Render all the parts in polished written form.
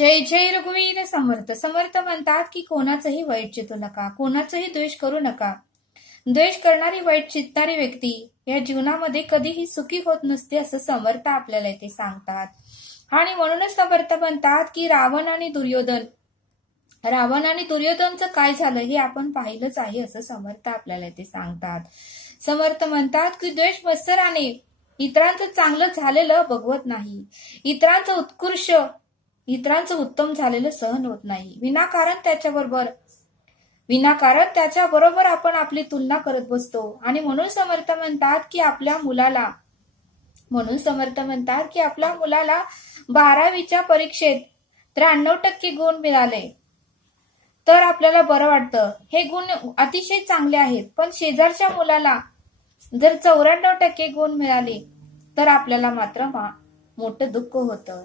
जय जय रघुवीर समर्थ समर्थ म्हणतात की कोणाचंही वाईट चितू नका, कोणाचंही द्वेष करू नका. द्वेष करणारी, वाईट चितणारी व्यक्ती या जीवनामध्ये कधीही सुखी होत नसते असं समर्थ आपल्याला इथे सांगतात. आणि म्हणूनच समर्थ म्हणतात की रावण आणि दुर्योधनचं काय झालं हे आपण पाहिलंच आहे असं समर्थ आपल्याला इथे सांगतात. समर्थ म्हणतात की द्वेष मत्सराने इतरांचं चांगलं झालेलं बघवत नाही, इतरांचं उत्तम झालेलं सहन होत नाही. विनाकारण त्याच्याबरोबर आपण आपली तुलना करत बसतो. आणि म्हणून समर्थ म्हणतात की आपल्या मुलाला 12वीच्या परीक्षेत 93% गुण मिळाले तर आपल्याला बरं वाटतं, हे गुण अतिशय चांगले आहेत. पण शेजारच्या मुलाला जर 94% गुण मिळाले तर आपल्याला मात्र मोठं दुःख होतं,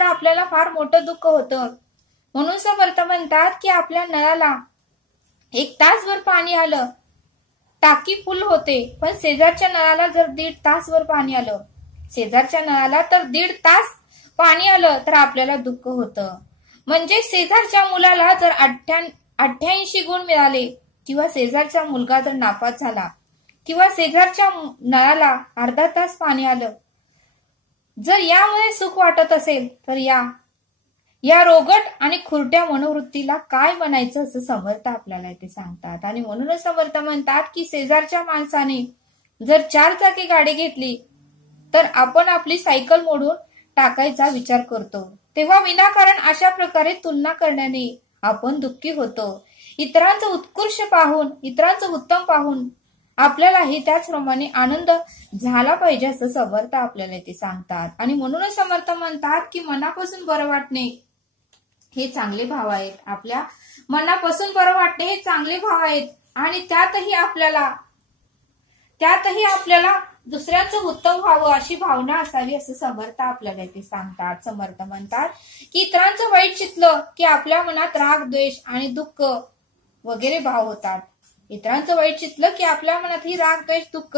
आपल्याला फार मोठं दुःख होतं. म्हणून समर्थ म्हणतात की आपल्या नळाला 1 तासभर पाणी आलं टाकी फुल होते, पण शेजारच्या नळाला जर 1.5 तासभर पाणी आलं, शेजारच्या नळाला तर 1.5 तास पाणी आलं तर आपल्याला दुःख होतं. म्हणजे शेजारच्या मुलाला जर 88 गुण मिळाले किंवा शेजारचा मुलगा जर नापास झाला किंवा शेजारच्या नळाला अर्धा तास पाणी आलं, जर यामुळे सुख वाटत असेल तर या रोगट आणि खुरट्या मनोवृत्तीला काय म्हणायचं असं समर्थ आपल्याला इथे सांगतात. आणि म्हणूनच समर्थ म्हणतात की शेजारच्या माणसाने जर 4 चाकी गाडी घेतली तर आपण आपली सायकल मोडून टाकायचा विचार करतो. तेव्हा विनाकारण अशा प्रकारे तुलना करण्याने आपण दुःखी होतो. इतरांचं उत्कृष्ट पाहून, इतरांचं उत्तम पाहून आपल्यालाही त्याचप्रमाणे आनंद झाला पाहिजे असं समर्थ आपल्याला इथे सांगतात. आणि म्हणूनच समर्थ म्हणतात की मनापासून बरं वाटणे हे चांगले भाव आहेत. आपल्या मनापासून बरं वाटणे हे चांगले भाव आहेत. आणि त्यातही आपल्याला दुसऱ्यांचं उत्तम व्हावं अशी भावना असावी असं समर्थ आपल्याला इथे सांगतात. समर्थ म्हणतात की इतरांचं वाईट चितलं की आपल्या मनात राग, द्वेष आणि दुःख वगैरे भाव होतात. इतरांचं वाईट चितलं की आपल्या मनात ही राग, द्वेष, दुःख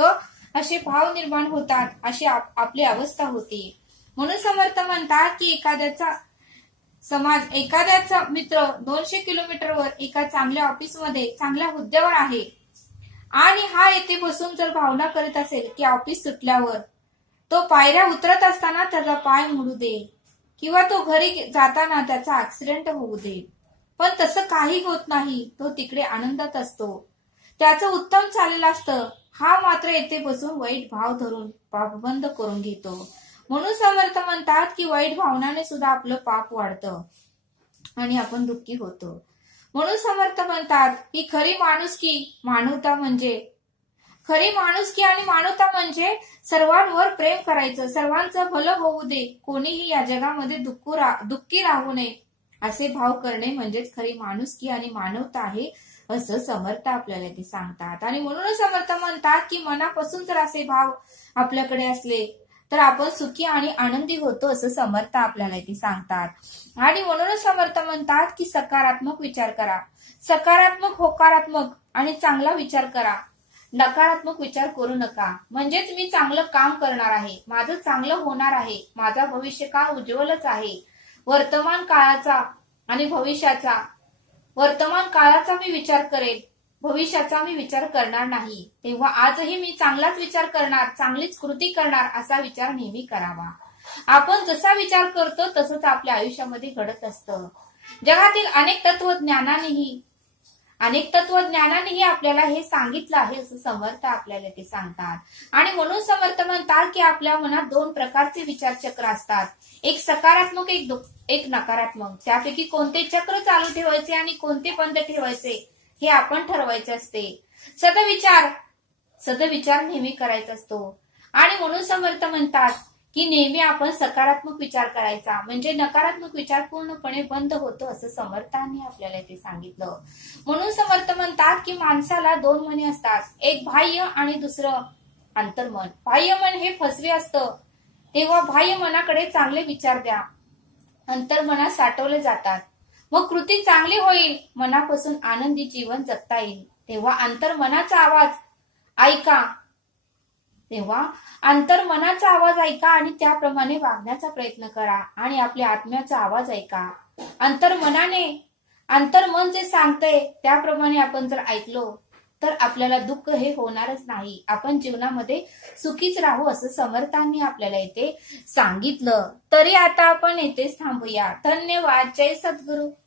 असे भाव निर्माण होतात, अशी आपली अवस्था होते. म्हणून समर्थ म्हणतात की एखाद्याचा मित्र 200 किलोमीटरवर एका चांगल्या ऑफिसमध्ये चांगल्या हुद्द्यावर आहे आणि हा येथे बसून जर भावना करत असेल की ऑफिस सुटल्यावर तो पायऱ्या उतरत असताना त्याचा पाय मोडू दे किंवा तो घरी जाताना त्याचा ऍक्सिडेंट होऊ दे, पण तसं काही होत नाही. तो तिकडे आनंदात असतो, त्याचं उत्तम चाललेलं असतं. हा मात्र येथे बसून वाईट भाव धरून पाप बंद करून घेतो. म्हणून समर्थ म्हणतात की वाईट भावनाने सुद्धा आपलं पाप वाढतं आणि आपण दुःखी होतो. म्हणून समर्थ म्हणतात की खरी माणुसकी आणि मानवता म्हणजे सर्वांवर प्रेम करायचं, सर्वांचं भलं होऊ दे, कोणीही या जगामध्ये दुःखी राहू नये असे भाव करणे म्हणजेच खरी माणुसकी आणि मानवता आहे असं समर्थ आपल्याला ते सांगतात. आणि म्हणूनच समर्थ म्हणतात की मनापासून जर असे भाव आपल्याकडे असले तर आपण सुखी आणि आनंदी होतो असं समर्थ आपल्याला ते सांगतात. आणि म्हणूनच समर्थ म्हणतात की सकारात्मक विचार करा, सकारात्मक, होकारात्मक आणि चांगला विचार करा. नकारात्मक विचार करू नका. म्हणजेच मी चांगलं काम करणार आहे, माझं चांगलं होणार आहे, माझा भविष्यकाळ उज्ज्वलच आहे. वर्तमान काळाचा मी विचार करेल, भविष्याचा मी विचार करणार नाही. तेव्हा आजही मी चांगलाच विचार करणार, चांगलीच कृती करणार असा विचार नेहमी करावा. आपण जसा विचार करतो तसंच आपल्या आयुष्यामध्ये घडत असतं. जगातील अनेक तत्वज्ञानानेही आपल्याला हे सांगितलं आहे असं समर्थ आपल्याला ते सांगतात. आणि म्हणून समर्थ म्हणतात की आपल्या मनात 2 प्रकारचे विचारचक्र असतात, एक सकारात्मक, एक नकारात्मक. त्यापैकी कोणते चक्र चालू ठेवायचे आणि कोणते बंद ठेवायचे हे आपण ठरवायचे असते. सदविचार नेहमी करायचा असतो. आणि म्हणून समर्थ म्हणतात की नेहमी आपण सकारात्मक विचार करायचा, म्हणजे नकारात्मक विचार पूर्णपणे बंद होतो असं समर्थांनी आपल्याला ते सांगितलं. म्हणून समर्थ म्हणतात की माणसाला 2 मने असतात, एक बाह्य आणि दुसरं अंतर्मन. बाह्य मन हे फसवे असतं, तेव्हा बाह्य मनाकडे चांगले विचार द्या, अंतर्मनात साठवले जातात, मग कृती चांगली होईल, मनापासून आनंदी जीवन जगता येईल. तेव्हा अंतर्मनाचा आवाज ऐका, तेव्हा अंतर्मनाचा आवाज ऐका आणि त्याप्रमाणे वागण्याचा प्रयत्न करा आणि आपल्या आत्म्याचा आवाज ऐका. अंतर्मन जे सांगतंय त्याप्रमाणे आपण जर ऐकलो तर आपल्याला दुःख हे होणारच नाही. आपण जीवनामध्ये सुखीच राहू असं समर्थांनी आपल्याला इथे सांगितलं. तरी आता आपण येथेच थांबूया. धन्यवाद. जय सद्गुरू.